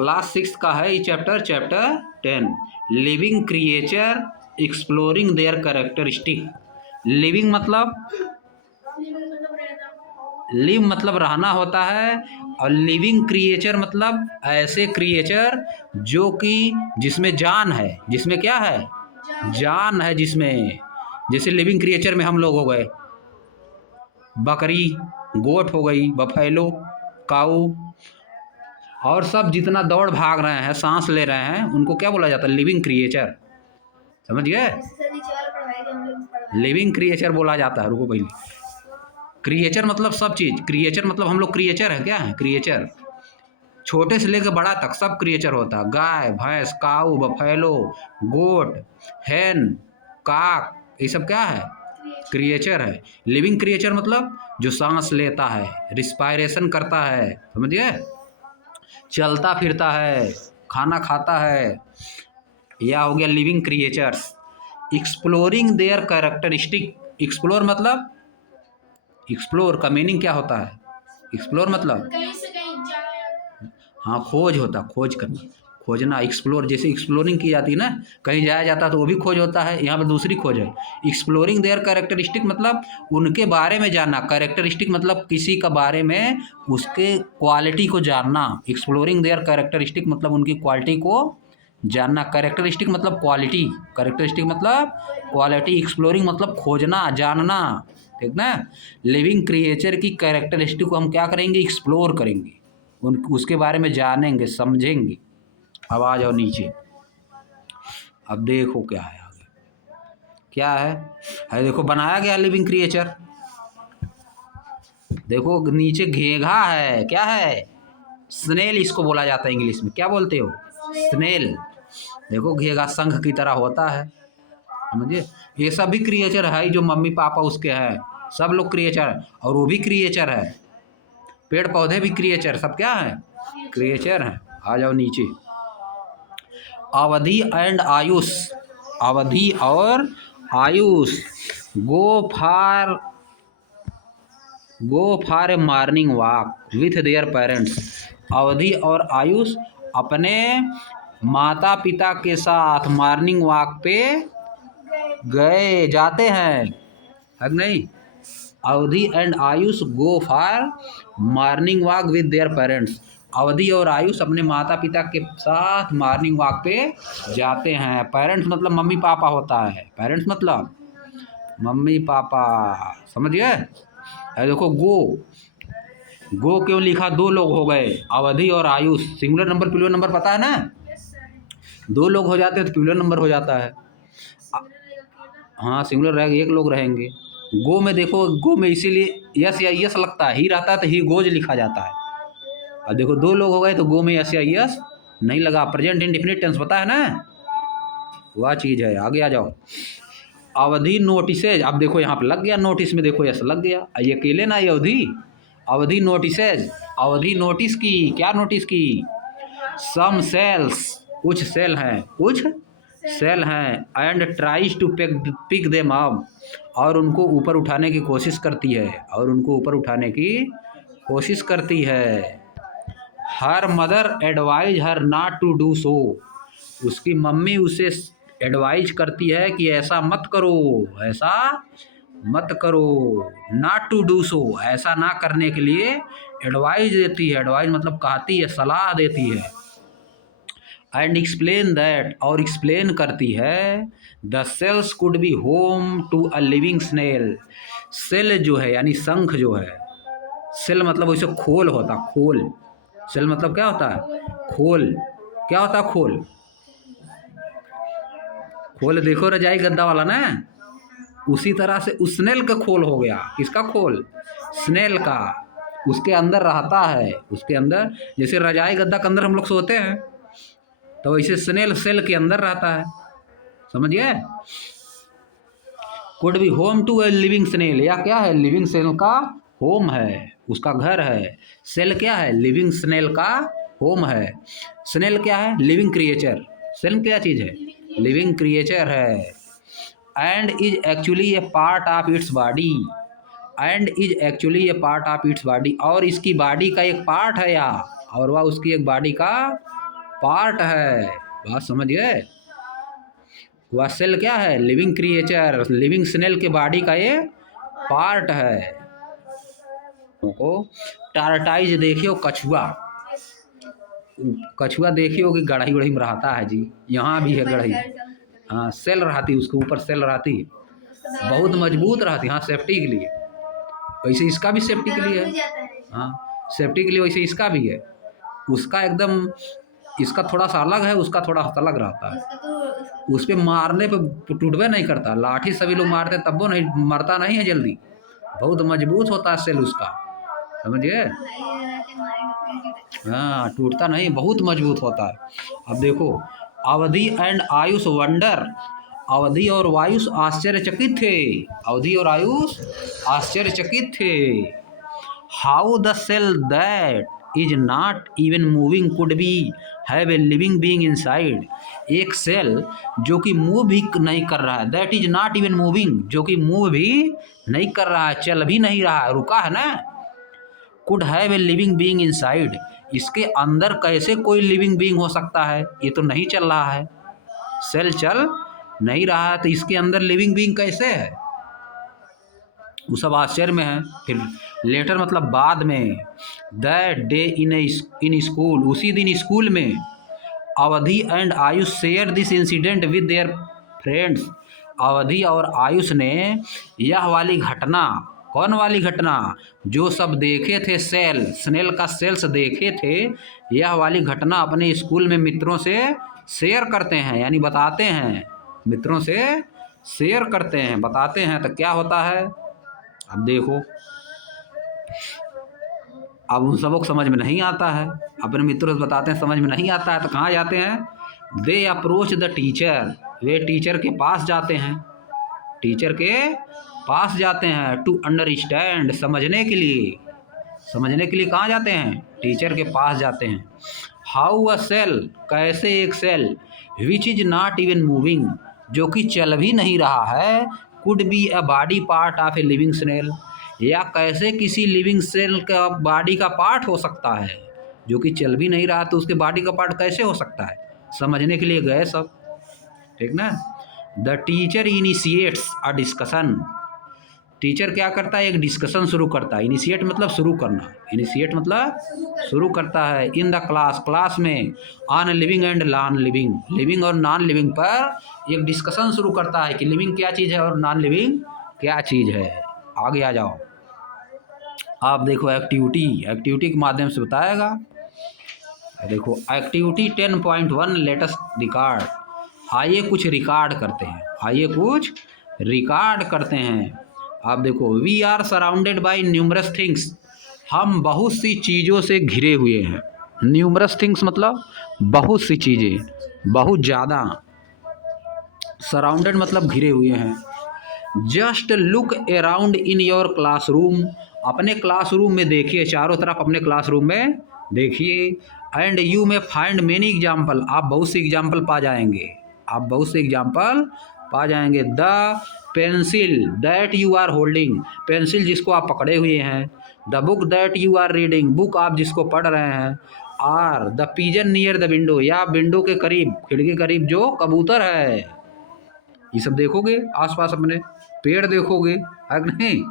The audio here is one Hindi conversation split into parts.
क्लास 6 का है ये chapter, chapter 10, living creature exploring there characteristic. Living मतलब, लिव मतलब रहना होता है, और लिविंग क्रिएचर मतलब ऐसे क्रिएचर जो कि जिसमें जान है, जिसमें क्या है, जान है जिसमें। जैसे लिविंग क्रिएचर में हम लोग हो गए, बकरी, गोट हो गई, बफेलो, काऊ, और सब जितना दौड़ भाग रहे हैं, सांस ले रहे हैं, उनको क्या बोला जाता है, लिविंग क्रिएचर। समझ गए, लिविंग क्रिएचर बोला जाता है। रुको पहले, क्रिएचर मतलब सब चीज, क्रिएचर मतलब हम लोग क्रिएचर है, क्या है क्रिएचर, छोटे से लेकर बड़ा तक सब क्रिएचर होता है। गाय, भैंस, काऊ, बफेलो, गोट, हैन, काक, ये सब क्या है, क्रिएचर है। लिविंग क्रिएचर मतलब जो सांस लेता है, रिस्पायरेशन करता है, समझ गए, चलता फिरता है, खाना खाता है, यह हो गया living creatures. Exploring there characteristic, explore मतलब, एक्सप्लोर का मीनिंग क्या होता है, एक्सप्लोर मतलब कहीं से कहीं जाए, हाँ खोज होता, खोज करना, खोजना, एक्सप्लोर। जैसे एक्सप्लोरिंग की जाती है ना, कहीं जाया जाता है तो वो भी खोज होता है, यहाँ पर दूसरी खोज है। एक्सप्लोरिंग देयर कैरेक्टरिस्टिक मतलब उनके बारे में जानना, कैरेक्टरिस्टिक मतलब किसी का बारे में उसके क्वालिटी को जानना। एक्सप्लोरिंग देयर कैरेक्टरिस्टिक मतलब उनकी क्वालिटी को जानना। कैरेक्टरिस्टिक मतलब क्वालिटी, कैरेक्टरिस्टिक मतलब क्वालिटी, एक्सप्लोरिंग मतलब खोजना, जानना, ठीक ना। लिविंग क्रिएचर की कैरेक्टरिस्टिक को हम क्या करेंगे, एक्सप्लोर करेंगे, उन उसके बारे में जानेंगे, समझेंगे। अब आ जाओ नीचे, अब देखो क्या है आगे, क्या है देखो बनाया गया लिविंग क्रिएचर। देखो नीचे घेघा है, क्या है, स्नेल इसको बोला जाता है, इंग्लिश में क्या बोलते हो, स्नेल। देखो घेघा संख की तरह होता है, समझिए। ये सब भी क्रिएचर है, जो मम्मी पापा उसके हैं, सब लोग क्रिएचर है, और वो भी क्रिएचर है, पेड़ पौधे भी क्रिएचर, सब क्या है, क्रिएचर हैं। आ जाओ नीचे, अवधि एंड आयुष, अवधि और Ayush, go for a morning walk with their parents. अवधि और आयुष अपने माता पिता के साथ मॉर्निंग वॉक पे गए, जाते हैं, है नहीं। अवधि and Ayush go for morning walk with their parents. अवधि और आयुष अपने माता पिता के साथ मॉर्निंग वॉक पे जाते हैं। पेरेंट्स मतलब मम्मी पापा होता है, पेरेंट्स मतलब मम्मी पापा, समझ गए। देखो गो क्यों लिखा, दो लोग हो गए, अवधि और Ayush. Singular number plural number पता है ना, दो लोग हो जाते हैं तो प्लूरल नंबर हो जाता है। हाँ सिंगुलर रहेगा, एक लोग रहेंगे। गो में देखो, गो में इसीलिए यस या यस लगता है, ही रहता है तो ही गोज लिखा जाता है। और देखो दो लोग हो गए तो गो में यस या यस नहीं लगा, प्रेजेंट इंडेफिनिट टेंस पता है ना, वह चीज़ है। आगे आ जाओ, अवधि नोटिसेज, अब देखो यहाँ पे लग गया नोटिस में, देखो यस लग गया, ये अकेले ना, ये अवधि, अवधि नोटिसेज, अवधि नोटिस की, क्या नोटिस की, सम सेल्स, कुछ सेल हैं, कुछ सेल हैं, and tries to pick them up, और उनको ऊपर उठाने की कोशिश करती है, और उनको ऊपर उठाने की कोशिश करती है। Her mother advise her not to do so, उसकी मम्मी उसे एडवाइज करती है कि ऐसा मत करो, ऐसा मत करो, नॉट टू डू सो, ऐसा ना करने के लिए एडवाइज देती है, एडवाइज मतलब कहती है, सलाह देती है। एंड एक्सप्लेन दैट, और एक्सप्लेन करती है, the shells could be home to a living snail. Shell जो है यानी शंख जो है, सेल मतलब वैसे खोल होता, खोल, सेल मतलब क्या होता है, खोल, क्या होता है खोल, खोल देखो रजाई गद्दा वाला ना, उसी तरह से उस स्नेल का खोल हो गया, किसका खोल, स्नेल का, उसके अंदर रहता है, उसके अंदर, जैसे रजाई गद्दा के अंदर हम लोग सोते हैं, तो वैसे स्नेल सेल के अंदर रहता है, समझ गए। Could be home to a living snail, या क्या है, लिविंग स्नेल का होम है, उसका घर है। सेल क्या है, लिविंग स्नेल का होम है। स्नेल क्या है, लिविंग क्रिएचर। सेल क्या चीज़ है, लिविंग क्रिएचर है। And is actually A part of its body, and is actually A part of its body, और इसकी बॉडी का एक पार्ट है या, और वह उसकी एक बॉडी का पार्ट है। बात समझ गए? वह सेल क्या है? लिविंग क्रिएचर, लिविंग स्नेल के बॉडी का ये पार्ट है। को टार्टाइज देखियो, कछुआ, कछुआ देखियो कि गढ़ाई उड़ाई में रहता है जी। यहाँ भी है गढ़ाई। हाँ, सेल रहती है, उसके ऊपर सेल रहती है, बहुत मजबूत रहती है। हाँ, सेफ्टी के लिए। वैसे इसका भी सेफ्टी के लिए है। हाँ, सेफ्टी के लिए वैसे इसका भी है। उसका एकदम, इसका थोड़ा सा अलग है, उसका थोड़ा सा अलग रहता है। उस पे मारने पे टूटबे नहीं करता। लाठी सभी लोग मारते तब वो नहीं मरता, नहीं है जल्दी। बहुत मजबूत होता है सेल उसका, समझिए? हाँ, टूटता नहीं, बहुत मजबूत होता है। अब देखो, अवधि एंड आयुष वंडर, अवधि और वायुष आश्चर्यचकित थे। अवधि और आयुष आश्चर्यचकित थे। How the shell that is not even moving could be have a living being inside. एक सेल जो कि मूव भी नहीं कर रहा है, that is not even moving, जो कि मूव भी नहीं कर रहा है, चल भी नहीं रहा है, रुका है ना। Could have a living being inside, इसके अंदर कैसे कोई लिविंग बीइंग हो सकता है? ये तो नहीं चल रहा है, सेल चल नहीं रहा है, तो इसके अंदर लिविंग बीइंग कैसे है? वो सब आश्चर्य में है। फिर लेटर मतलब बाद में, दैट डे इन स्कूल, उसी दिन स्कूल में, अवधि and Ayush share this incident with their friends. अवधि और आयुष ने यह वाली घटना, कौन वाली घटना? जो सब देखे थे, सेल, स्नेल का सेल्स देखे थे, यह वाली घटना अपने स्कूल में मित्रों से शेयर करते हैं, यानी बताते हैं, मित्रों से शेयर करते हैं, बताते हैं। तो क्या होता है? अब देखो, अब उन सबको समझ में नहीं आता है, अपने मित्रों से बताते हैं, समझ में नहीं आता है, तो कहाँ जाते हैं? They approach the teacher, way teacher के पास जाते हैं, टीचर के पास जाते हैं। टू अंडरस्टैंड, समझने के लिए, समझने के लिए कहाँ जाते हैं? टीचर के पास जाते हैं। हाउ अ सेल, कैसे एक cell, which is not even moving, जो कि चल भी नहीं रहा है, could be a body part of a living snail, या कैसे किसी लिविंग सेल का बॉडी का पार्ट हो सकता है, जो कि चल भी नहीं रहा, तो उसके बॉडी का पार्ट कैसे हो सकता है? समझने के लिए गए सब, ठीक ना। The teacher initiates a discussion, teacher क्या करता है? एक डिस्कशन शुरू करता है। इनिशिएट मतलब शुरू करना, इनिशिएट मतलब शुरू करता है। इन द क्लास, क्लास में, on living and non living, living और नॉन लिविंग पर एक डिस्कशन शुरू करता है कि लिविंग क्या चीज़ है और नॉन लिविंग क्या चीज़ है। आगे आ जाओ, आप देखो एक्टिविटी, एक्टिविटी के माध्यम से बताएगा। देखो एक्टिविटी 10.1 लेटेस्ट रिकॉर्ड, आइए कुछ रिकॉर्ड करते हैं, आइए कुछ रिकॉर्ड करते हैं। आप देखो, we are surrounded by numerous things, हम बहुत सी चीज़ों से घिरे हुए हैं। न्यूमरस थिंग्स मतलब बहुत सी चीज़ें, बहुत ज़्यादा। सराउंडेड मतलब घिरे हुए हैं। Just look around in your classroom, अपने क्लासरूम में देखिए, चारों तरफ अपने क्लासरूम में देखिए। एंड यू में फाइंड मेनी एग्जाम्पल, आप बहुत से एग्जाम्पल पा जाएंगे, आप बहुत से एग्जाम्पल पा जाएंगे। The pencil that you are holding, pencil जिसको आप पकड़े हुए हैं। The book that you are reading, book आप जिसको पढ़ रहे हैं। Or the pigeon near the window, या विंडो के करीब, खिड़की के करीब जो कबूतर है। ये सब देखोगे आसपास, अपने पेड़ देखोगे, है कि नहीं।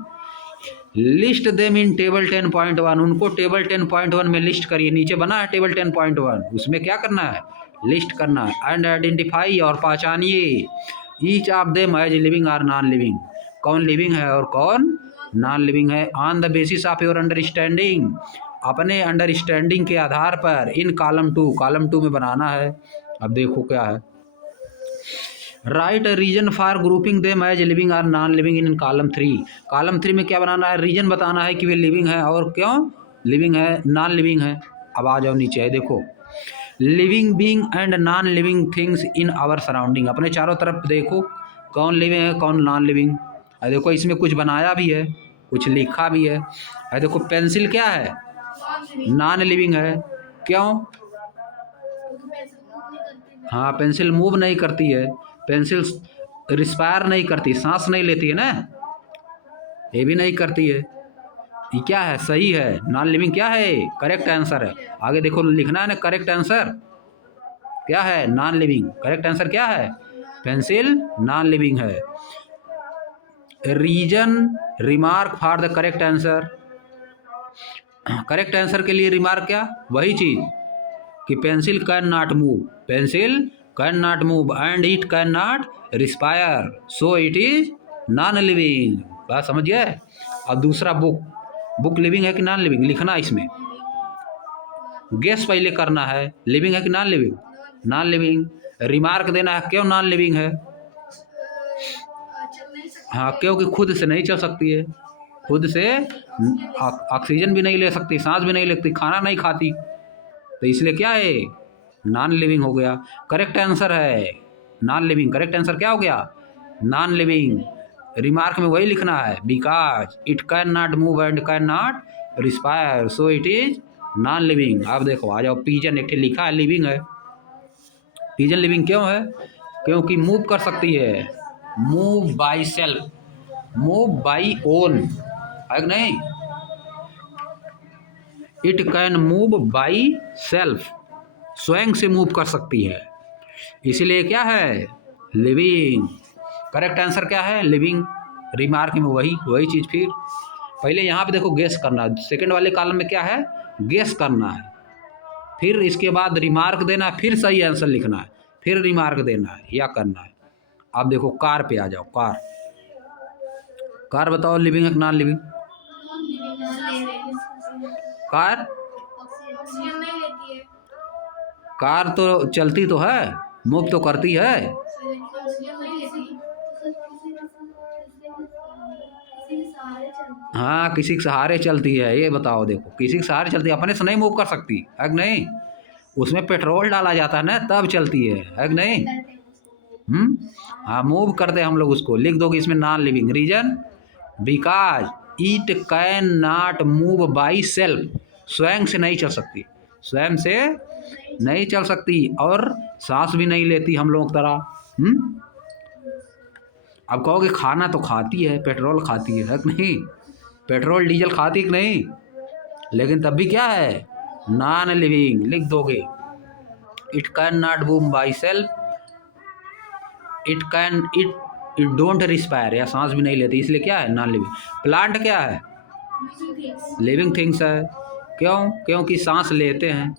लिस्ट देम इन टेबल 10.1, उनको टेबल 10.1 में लिस्ट करिए। नीचे बना है टेबल 10.1, उसमें क्या करना है? लिस्ट करना है। एंड आइडेंटिफाई, और पहचानिए, each of them as living और नॉन लिविंग, कौन लिविंग है और कौन नॉन लिविंग है। On the basis of your understanding, अपने अंडरस्टैंडिंग के आधार पर। इन कॉलम 2, कॉलम 2 में बनाना है। अब देखो क्या है, write reason for grouping them as living और non living in column 3, column 3 में क्या बनाना है? रीजन बताना है कि वे लिविंग है और क्यों लिविंग है, नॉन लिविंग है। अब आ जाओ नीचे है, देखो, living being and non living things in our surrounding, अपने चारों तरफ देखो कौन लिविंग है कौन नॉन लिविंग। और देखो इसमें कुछ बनाया भी है, कुछ लिखा भी है। और देखो पेंसिल क्या है? नॉन लिविंग है, क्यों? हाँ, पेंसिल मूव नहीं करती है, पेंसिल रिस्पायर नहीं करती, सांस नहीं लेती है ना, ये भी नहीं करती है। ये क्या है? सही है, नॉन लिविंग क्या है? करेक्ट आंसर है। आगे देखो लिखना है ना करेक्ट आंसर। क्या है? Non living. करेक्ट आंसर क्या है? पेंसिल नॉन लिविंग है। Reason remark for the correct answer. Correct answer के लिए रिमार्क क्या? वही चीज कि pencil can not move, pencil can not move and it can not respire, so it is non living. बात समझिए। और दूसरा बुक लिविंग है कि नॉन लिविंग लिखना इसमें। गेस पहले करना है, लिविंग है कि non living? Non living. Remark देना है क्यों नॉन लिविंग है। चल नहीं सकती हाँ, है। क्योंकि खुद से नहीं चल सकती है, खुद से ऑक्सीजन भी नहीं ले सकती, सांस भी नहीं लेती, खाना नहीं खाती, तो इसलिए क्या है? नॉन लिविंग हो गया। करेक्ट आंसर है नॉन लिविंग। करेक्ट आंसर क्या हो गया? Non living. रिमार्क में वही लिखना है, because it can not move and can not respire, so it is non living. आप देखो, आ जाओ। पीजन एक लिखा है लिविंग है। पीजन लिविंग क्यों है? क्योंकि मूव कर सकती है, move by self, move by own, है कि नहीं? It can move by self, स्वयं से मूव कर सकती है, इसलिए क्या है? लिविंग। करेक्ट आंसर क्या है? लिविंग। रिमार्क में वही चीज। फिर पहले यहाँ पे देखो गेस करना, सेकंड वाले कॉलम में क्या है? गेस करना है, फिर इसके बाद रिमार्क देना है, फिर सही आंसर लिखना है, फिर रिमार्क देना है या करना है। अब देखो कार पे आ जाओ। कार बताओ, लिविंग है कि नॉन लिविंग? कार ऑक्सीजन नहीं लेती है। कार तो चलती तो है, मूव तो करती है। ऑक्सीजन नहीं लेती। हाँ, किसी के सहारे चलती है, ये बताओ। देखो, किसी के सहारे चलती है, अपने से नहीं मूव कर सकती, है कि नहीं? उसमें पेट्रोल डाला जाता है ना, तब चलती है कि नहीं? हाँ, मूव करते हैं हम लोग उसको। लिख दोगे इसमें non living. Reason because it can not move by self, स्वयं से नहीं चल सकती, स्वयं से नहीं चल सकती, और सांस भी नहीं लेती हम लोग तरह। अब कहोगे खाना तो खाती है, पेट्रोल खाती है कि नहीं? पेट्रोल डीजल खाती कि नहीं? लेकिन तब भी क्या है? Non living. लिख दोगे it can not move by self, it don't respire, या सांस भी नहीं लेती, इसलिए क्या है? Non living. प्लांट क्या है? लिविंग थिंग्स है। क्यों? क्योंकि सांस लेते हैं,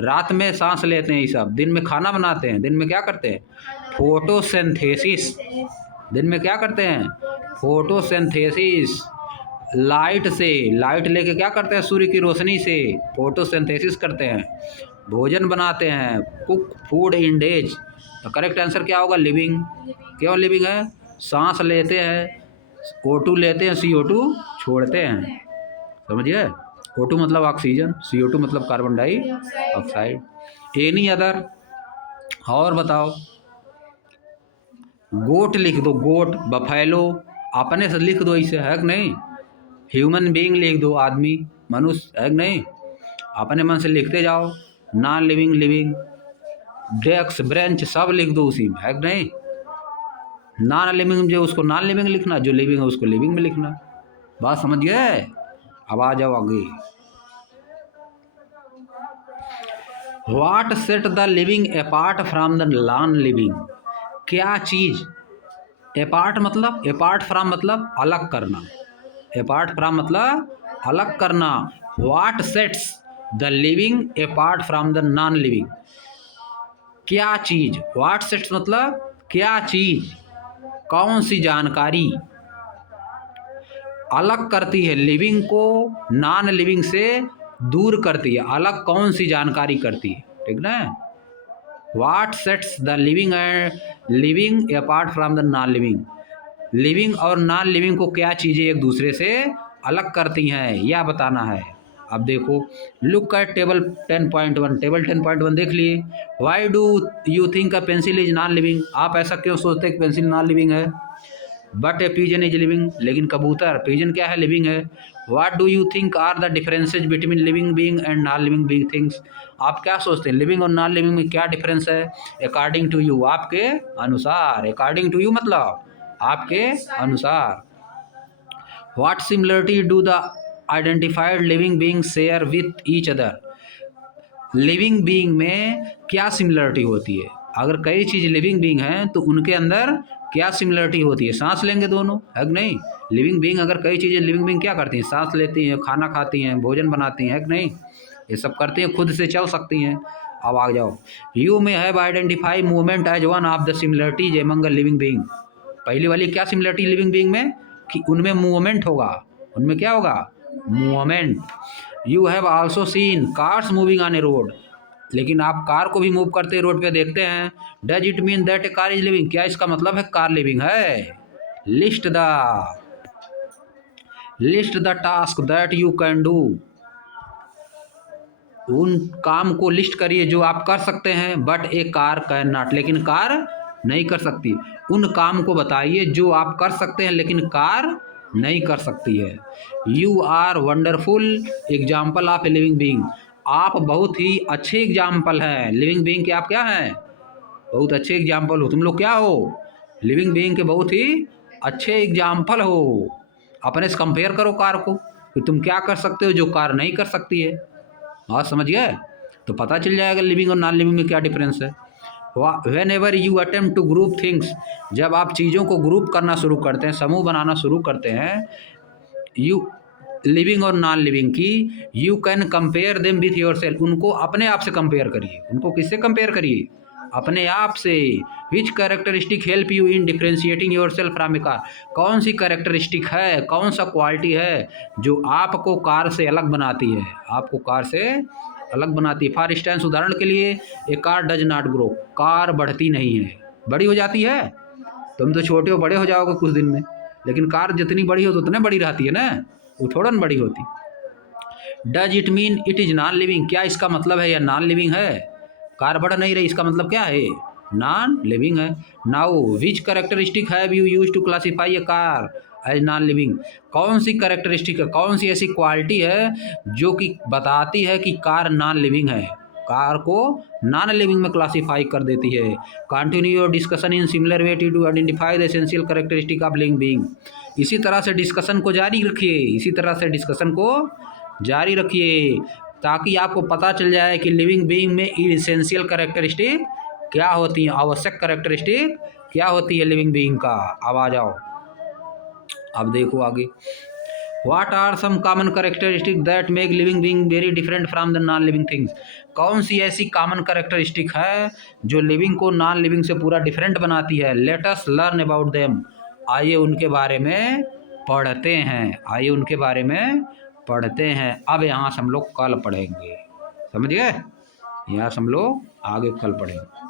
रात में सांस लेते हैं ये सब, दिन में खाना बनाते हैं, दिन में क्या करते हैं? फोटोसिंथेसिस। दिन में क्या करते हैं? फोटोसिंथेसिस। लाइट से, लाइट लेके क्या करते हैं? सूर्य की रोशनी से फोटोसिंथेसिस करते हैं, भोजन बनाते हैं, कुक फूड इन डेज। तो करेक्ट आंसर क्या होगा? लिविंग। क्यों लिविंग है? सांस लेते हैं, O2 लेते हैं, CO2 छोड़ते हैं, समझिए। O2 मतलब ऑक्सीजन, CO2 मतलब कार्बन डाइऑक्साइड। Any other? और बताओ। गोट लिख दो, गोट, बफेलो, अपने से लिख दो इसे, है कि नहीं? ह्यूमन बीइंग लिख दो, आदमी, मनुष्य, है कि नहीं? अपने मन से लिखते जाओ। Non living, living, desk, bench, सब लिख दो उसी में, है कि नहीं? नॉन लिविंग जो उसको नॉन लिविंग लिखना, जो लिविंग है उसको लिविंग में लिखना। बात समझिए। अब आ जाओ आगे। What set the living apart from the non living? क्या चीज? अपार्ट मतलब, अपार्ट फ्रॉम मतलब अलग करना, अपार्ट फ्रॉम मतलब अलग करना। What sets the living apart from the non living? क्या चीज? व्हाट सेट्स मतलब क्या चीज, कौन सी जानकारी अलग करती है लिविंग को नॉन लिविंग से, दूर करती है, अलग कौन सी जानकारी करती है, ठीक ना? What sets the living and living apart from the non living? Living और नॉन लिविंग को क्या चीज़ें एक दूसरे से अलग करती हैं, यह बताना है। अब देखो, लुक एट टेबल 10.1। टेबल 10.1 देख लिए। Why do you think a pencil is non living? आप ऐसा क्यों सोचते हैं कि पेंसिल नॉन लिविंग है? But a pigeon is living, लेकिन कबूतर, पिजन क्या है? लिविंग है। What do you think are the differences between living being and non living being things? आप क्या सोचते हैं लिविंग और नॉन लिविंग में क्या डिफरेंस है? अकॉर्डिंग टू यू, आपके अनुसार। अकॉर्डिंग टू यू मतलब आपके अनुसार। What similarity do the identified living being share with each other? Living being में क्या सिमिलरिटी होती है। अगर कई चीज़ लिविंग बीइंग हैं तो उनके अंदर क्या सिमिलरिटी होती है। सांस लेंगे दोनों, है कि नहीं। लिविंग बीइंग, अगर कई चीज़ें लिविंग बीइंग क्या करती हैं, सांस लेती हैं, खाना खाती हैं, भोजन बनाती हैं, है कि नहीं, ये सब करती हैं, खुद से चल सकती हैं। अब आ जाओ, you may have identify movement as one of the similarities among living being. पहली वाली क्या सिमिलरिटी लिविंग बीइंग में, कि उनमें मूवमेंट होगा। उनमें क्या होगा, movement. You have also seen cars moving on A road. लेकिन आप कार को भी मूव करते रोड पे देखते हैं। Does it mean that A car is living, क्या इसका मतलब है कार लिविंग है। List the task that you can do. उन काम को लिस्ट करिए जो आप कर सकते हैं, but A car can not, लेकिन कार नहीं कर सकती। उन काम को बताइए जो आप कर सकते हैं लेकिन कार नहीं कर सकती है। You are wonderful example of a living being. आप बहुत ही अच्छे एग्जाम्पल हैं लिविंग बीइंग के। आप क्या हैं, बहुत अच्छे एग्जाम्पल हो। तुम लोग क्या हो, लिविंग बीइंग के बहुत ही अच्छे एग्जाम्पल हो। अपने से कंपेयर करो कार को कि तुम क्या कर सकते हो जो कार नहीं कर सकती है। हाँ, समझ गए, तो पता चल जाएगा लिविंग और नॉन लिविंग में क्या डिफरेंस है। Whenever you attempt to group things, जब आप चीज़ों को ग्रुप करना शुरू करते हैं, समूह बनाना शुरू करते हैं, यू लिविंग और नॉन लिविंग की, you can compare them with your self. उनको अपने आप से कंपेयर करिए। उनको किससे कंपेयर करिए, अपने आप से। Which characteristic help you in differentiating yourself from a car. कौन सी कैरेक्टरिस्टिक है, कौन सा क्वालिटी है जो आपको कार से अलग बनाती है, आपको कार से अलग बनाती है। फॉर इंस्टेंस, उदाहरण के लिए, a car does not grow, car बढ़ती नहीं है, बड़ी हो जाती है। तुम तो छोटे हो, बड़े हो जाओगे कुछ दिन में, लेकिन कार जितनी बड़ी हो तो उतने बड़ी रहती है ना, वो थोड़ा न बड़ी होती। Does it mean it is non living, क्या इसका मतलब है यह नॉन लिविंग है। कार बढ़ नहीं रही, इसका मतलब क्या है, नॉन लिविंग है। Now which characteristic have you use to classify a car as non living. कौन सी कैरेक्टरिस्टिक है, कौन सी ऐसी क्वालिटी है जो कि बताती है कि कार नॉन लिविंग है, कार को नॉन लिविंग में क्लासीफाई कर देती है। Continue your discussion in similar way to identify the essential characteristic of living being. इसी तरह से डिस्कशन को जारी रखिए, इसी तरह से डिस्कशन को जारी रखिए, ताकि आपको पता चल जाए कि लिविंग बीइंग में इसेंशियल कैरेक्टरिस्टिक क्या होती हैं, आवश्यक कैरेक्टरिस्टिक क्या होती है लिविंग बीइंग का। अब आ जाओ, अब देखो आगे। What are some common characteristics that make living being very different from the non-living things? कौन सी ऐसी कॉमन कैरेक्टरिस्टिक है जो लिविंग को नॉन लिविंग से पूरा डिफरेंट बनाती है। Let us learn about them. आइए उनके बारे में पढ़ते हैं, आइए उनके बारे में पढ़ते हैं। अब यहाँ से हम लोग कल पढ़ेंगे, समझ गए, यहाँ से हम लोग आगे कल पढ़ेंगे।